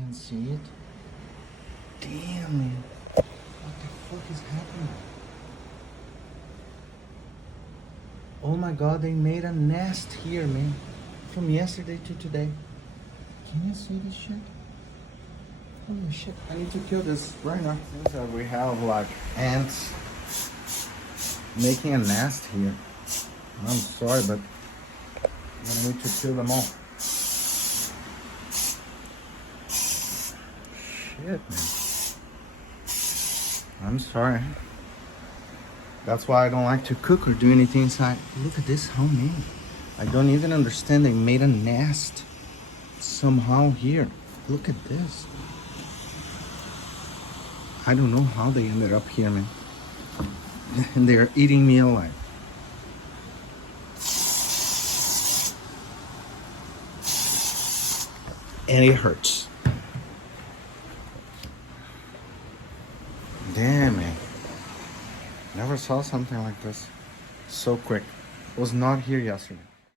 can see it. Damn, man. What the fuck is happening? Oh my god, they made a nest here, man. From yesterday to today. Can you see this shit? Holy shit, I need to kill this right now. So we have like ants making a nest here. I'm sorry, but I need to kill them all. Shit, man. I'm sorry. That's why I don't like to cook or do anything inside. Look at this homemade. I don't even understand. They made a nest somehow here. Look at this. I don't know how they ended up here, man. And they're eating me alive. And it hurts. Damn, man. Never saw something like this so quick. It was not here yesterday.